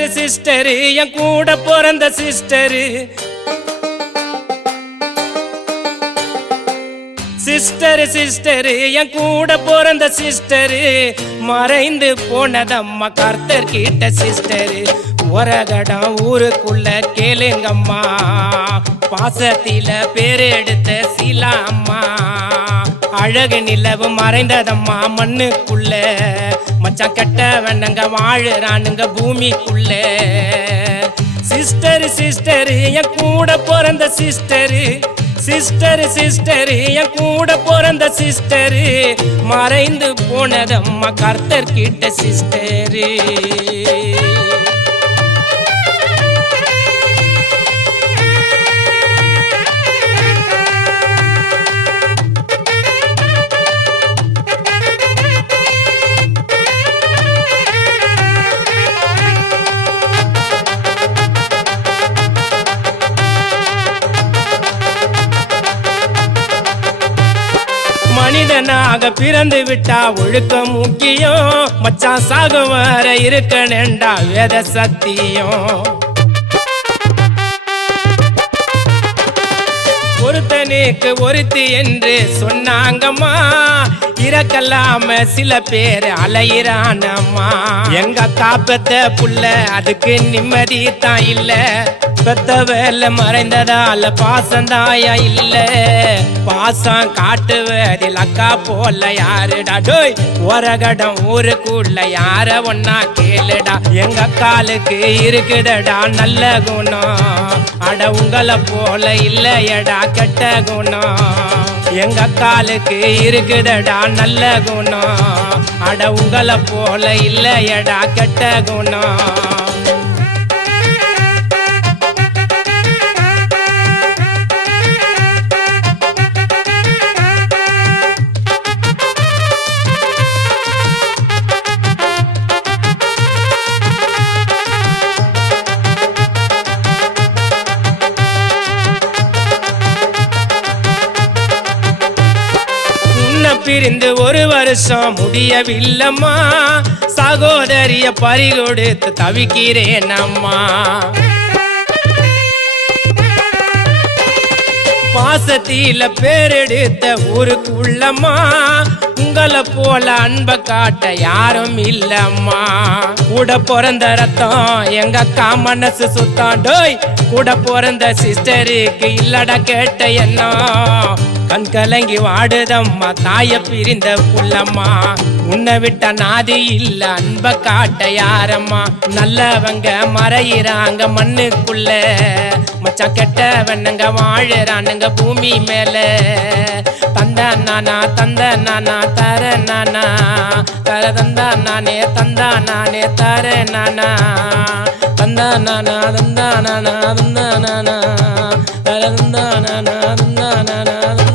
sister sister என் கூட பிறந்த sister sister sister என் கூட பிறந்த சிஸ்டர் மறைந்து போனதம்மா கர்த்தர் கிட்ட சிஸ்டர் ஒரகடம் ஊருக்குள்ள கேளுங்கம்மா பாசத்தில பேர் எடுத்த சீலா அம்மா அழகு நிலவு மறைந்ததம்மா மண்ணுக்குள்ள மச்சான் கெட்ட வண்ணங்க வாழுறானுங்க பூமிக்குள்ள சிஸ்டர் சிஸ்டர் என் கூட பிறந்த சிஸ்டர் சிஸ்டர் சிஸ்டர் என் கூட பிறந்த சிஸ்டர் மறைந்து போனதம்மா கர்த்தர் கிட்ட சிஸ்டர் மனிதனாக பிறந்து விட்டா ஒழுக்கம் முக்கியம் மச்சான் சாகும் வர இருக்கணுண்டா வேத சத்தியம் ஒருத்தனுக்கு ஒருத்தி என்று சொன்னாங்கம்மா இறக்கல்லாம சில பேர் அலையிறானம்மா எங்க காப்பத்த புள்ள அதுக்கு நிம்மதி தான் இல்ல பெத்த வேலை மறைந்ததால பாசந்தாயா இல்ல பாசம் காட்டுவதில் அக்கா போல யாருடா டோய் ஒரகடம் ஊருக்குள்ள யார ஒன்னா கேளுடா எங்க காலுக்கு இருக்குதடா நல்ல குணம் அட உங்களை போல இல்லையடா கெட்ட குணம் எங்க காலுக்கு இருக்குதடா நல்ல குணம் அட உங்களை போல இல்லையடா கெட்ட குணம் பிரிந்து ஒரு வருஷம் முடியவில்லம்மா சகோதரிய பறிகொடுத்து தவிக்கிறேன் அம்மா பாசத்தில பேரெடுத்த ஊருக்குள்ளம்மா உங்களை போல அன்பை காட்ட யாரும் இல்லம்மா கூட பிறந்த ரத்தம் எங்க அக்கா மனசு சுத்தம் டோய் கூட பிறந்த சிஸ்டருக்கு இல்லடா கேட்ட எண்ணம் கண் கலங்கி வாடுதம்மா தாய பிரிந்த புள்ளம்மா உன்னை விட்ட நாதி இல்ல அன்ப காட்ட யாரம்மா நல்லவங்க மறையிறாங்க மண்ணுக்குள்ள மச்சான் கெட்ட வண்ணங்க வாழுறானுங்க பூமி மேல தந்த நானா தர நானா தர தந்தா நானே தர நானா தந்தா நானா தர தந்தா நானா